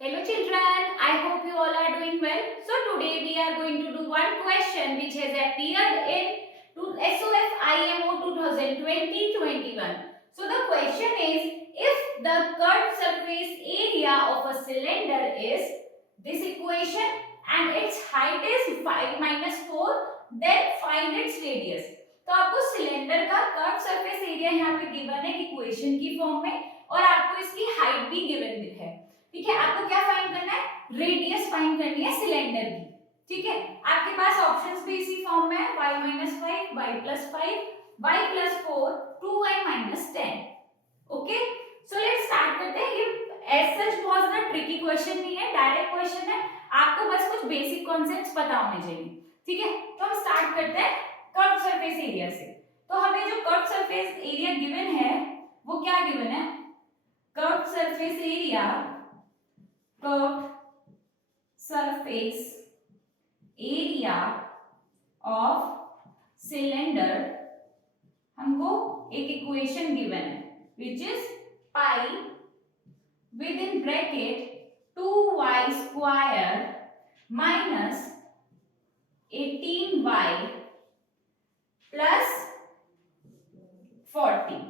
Hello children, I hope you all are doing well. So today we are going to do one question which has appeared in SOF IMO 2020-21. So the question is, if the curved surface area of a cylinder is this equation and its height is 5 minus 4, then find its radius. तो आपको cylinder का curve surface area यहाँ पे given है equation की form में और आपको इसकी हाइट भी गिवन है। ठीक है, आपको क्या फाइंड करना है? रेडियस फाइंड करनी है सिलेंडर की। ठीक है, आपके पास ऑप्शंस भी इसी फॉर्म में है, y - 5, y + 5, y + 4, 2y - 10। Okay, so let's start करते हैं। ये एज सच बहुत ज्यादा ट्रिकी क्वेश्चन नहीं है, डायरेक्ट क्वेश्चन है, आपको बस कुछ बेसिक कॉन्सेप्ट्स पता होने चाहिए। ठीक है, तो हम स्टार्ट करते हैं कर्व सरफेस एरिया से। तो हमें जो कर्व सरफेस एरिया गिवन है वो क्या गिवन है? Curve surface area, curve surface area of cylinder, हमको एक इक्वेशन गिवन है which is pi with in bracket 2y² minus 18y plus 40।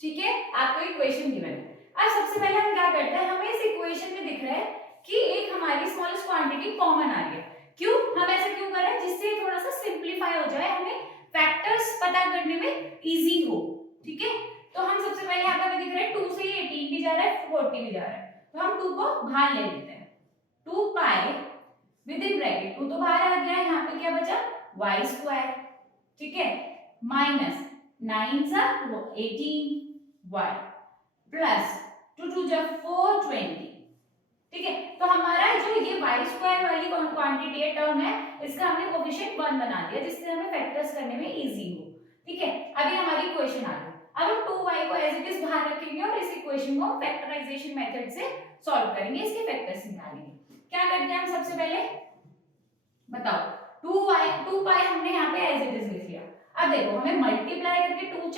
ठीक है, आपको इक्वेशन गिवन है। अब सबसे पहले हम क्या करते हैं, हमें इस इक्वेशन में दिख रहा है कि एक हमारी स्मॉलेस्ट क्वांटिटी कॉमन आ गई। क्यों हम ऐसा क्यों कर रहे हैं? जिससे थोड़ा सा सिंपलीफाई हो जाए, हमें फैक्टर्स पता करने में इजी हो। ठीक है, तो हम सबसे पहले यहाँ पे हमें दिख रहा है 2 से 18 भी जा रहा है, 40 भी जा रहा है, तो हम 2 को बाहर ले लेते हैं। 2 पाई विद इन ब्रैकेट 2 तो बाहर आ गया, यहाँ पे क्या बचा? y²। ठीक है, माइनस 9 सा 18y प्लस 2 2 जा 4 20। ठीक है, तो हमारा जो ये y² वाली क्वांटिटी है, टर्म है, इसका हमने कोएफिशिएंट 1 बना दिया जिससे हमें फैक्टर्स करने में इजी हो। ठीक है, अभी हमारी इक्वेशन आ गई। अब हम 2y को एज इट इज बाहर रखेंगे और इस इक्वेशन को फैक्टराइजेशन मेथड से सॉल्व करेंगे, इसके फैक्टर्स निकालेंगे। क्या करते हैं हम सबसे पहले बताओ, 2 पाई हमने यहाँ पे एज इट इज लिख लिया। अब देखो हमें मल्टीप्लाई करके 20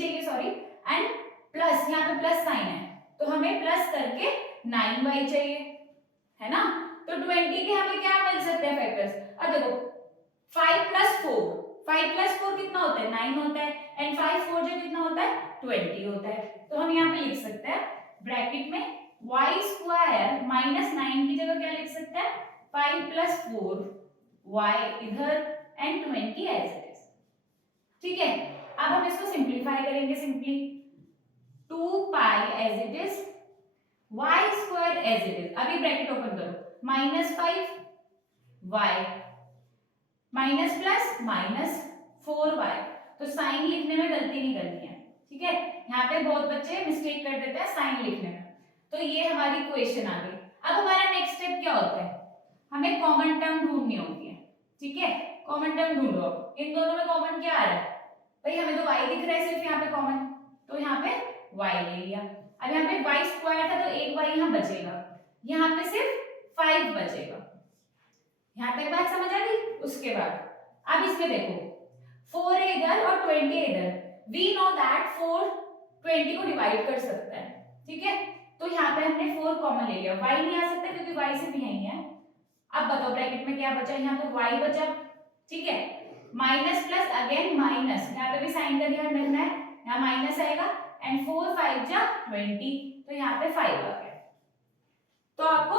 चाहिए सॉरी, एंड प्लस यहाँ पे प्लस साइन है तो हमें प्लस करके 9y चाहिए, है ना? तो 20 के हमें क्या मिल सकते हैं फैक्टर्स? अब देखो 5 + 4 कितना होता है? 9 होता है, एंड 5 4 जो कितना होता है? 20 होता है। तो हम यहाँ पे लिख सकते हैं ब्रैकेट में y² माइनस 9 की जगह क्या लिख सकते हैं? 5 + 4 y इधर एंड 20 एज इट इज। ठीक है, अब हम इसको सिंपलीफाई करेंगे। Simply 2 pi as it is, y² as it is, अभी ब्रैकेट ओपन करो, -5 y माइनस प्लस -4y। तो साइन लिखने में गलती नहीं करनी है। ठीक है, यहाँ पे बहुत बच्चे मिस्टेक कर देते हैं साइन लिखने में। तो ये हमारी इक्वेशन आ गई। अब हमारा नेक्स्ट स्टेप क्या होता है? हमें कॉमन टर्म ढूंढनी होती है। ठीक है, कॉमन टर्म ढूंढो। इन दोनों में कॉमन क्या आ रहा है? भाई हमें तो y दिख रहा है सिर्फ यहाँ पे कॉमन, तो यहाँ पे y ले लिया। अब यहाँ पे y² था तो एक y यहाँ बचेगा, यहाँ पे सिर्फ 5 बचेगा। यहाँ तक बात समझ आ गई? उसके बाद अब इसमें देखो 4 है इधर और 20 है इधर। वी नो दैट 4 20 को डिवाइड कर सकता है। ठीक है, तो यहाँ पे हमने 4 कॉमन ले लिया, y नहीं आ सकता क्योंकि y सिर्फ यही है। अब बताओ ब्रैकेट में क्या बचा? यहाँ पे y बचा। ठीक है, माइनस प्लस अगेन माइनस, यहाँ पे भी साइन का ध्यान रखना है, यहाँ माइनस आएगा, एंड 4 5 जा 20, तो यहाँ पे 5 आ गया। तो आपको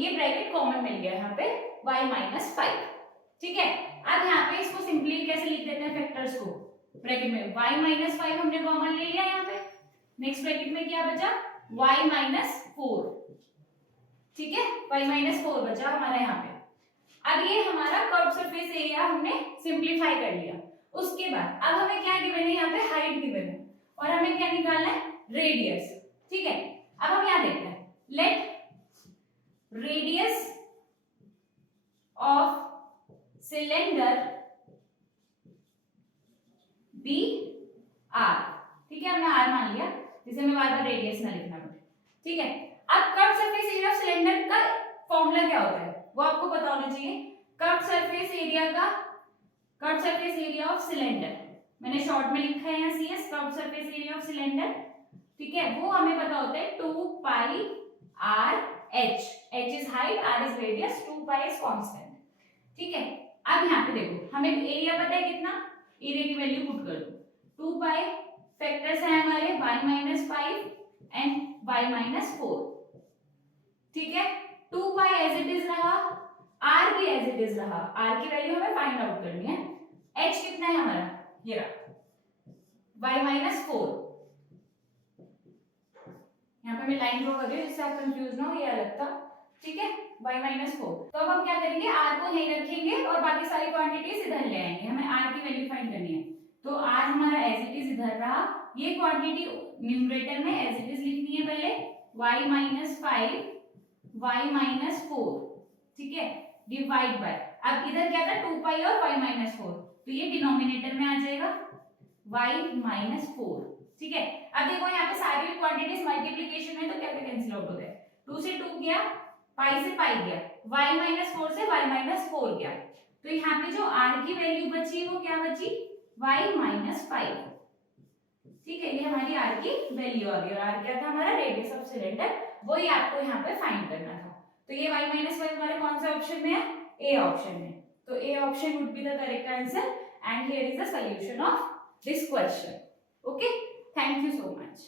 ये ब्रैकेट कॉमन मिल गया यहाँ पे y - 5। ठीक है, अब यहाँ पे इसको सिंपली कैसे लिख देते हैं फैक्टर्स को? ब्रैकेट में y - 5 हमने कॉमन ले लिया, यहाँ पे नेक्स्ट ब्रैकेट में क्या बचा? y - 4। ठीक है, y - 4 बचा हमारा यहाँ पे। अब ये हमारा कर्व सरफेस एरिया हमने सिंपलीफाई कर लिया। उसके बाद अब हमें क्या गिवन है? यहाँ पे हाइट गिवन है और हमें क्या निकालना है? रेडियस। ठीक है, अब हम यहाँ देखते हैं, let radius of cylinder be r। ठीक है, हमने r मान लिया, जिसे मैं बार बार रेडियस ना लिखना पड़े। ठीक है, अब curve surface area of cylinder का फॉर्मूला क्या होता है वो आपको पता होना चाहिए। Curve surface area of cylinder मैंने शॉर्ट में लिखा है यहाँ CS, curve surface area of cylinder ठीक है, वो हमें पता होता है 2 पाई r h, h is height, r is radius, 2 pi is constant. ठीक है, अब यहाँ पे देखो हमें एरिया पता है कितना, एरिया की वैल्यू पुट कर दो, 2 पाई, फैक्टर्स हैं हमारे y - 5 एंड y-4। ठीक है, 2 पाई एज इट इज रहा, r भी एज इट इज रहा, r की वैल्यू हमें फाइंड आउट करनी है, h कितना है हमारा, ये रहा y-4। यहाँ पे मैं लाइन ड्रॉ कर रही हूँ जिससे आप कंफ्यूज ना हो, ये अलग था। ठीक है, y-4। तो अब हम क्या करेंगे, r को यहीं रखेंगे और बाकी सारी क्वांटिटीज इधर ले आएंगे, हमें r की वैल्यू फाइंड करनी है। तो r हमारा एज इट इज इधर रहा, ये क्वांटिटी न्यूमरेटर में एज इट इज लिखनी है पहले, y-5 y-4। ठीक है, डिवाइड बाय, अब इधर क्या था 2 पाई और y-4, तो ये डिनोमिनेटर में आ जाएगा y-4। ठीक है, अब देखो यहाँ पे सारी क्वांटिटीज मल्टीप्लिकेशन में तो क्या क्या कैंसिल आउट हो गए, 2 से 2 गया, पाई से पाई गया, y-4 से y-4 गया, तो यहाँ पे जो r की वैल्यू बची वो क्या बची, y-5। ठीक है, ये हमारी r की वैल्यू आ गई, और r क्या था हमारा, रेडियस ऑफ सिलेंडर, वही आपको यहाँ पे फाइंड करना था। तो ये y-5 हमारे कौन से ऑप्शन में है, ए ऑप्शन में, तो A option would be the correct answer and here is the solution of this question. Okay, thank you so much.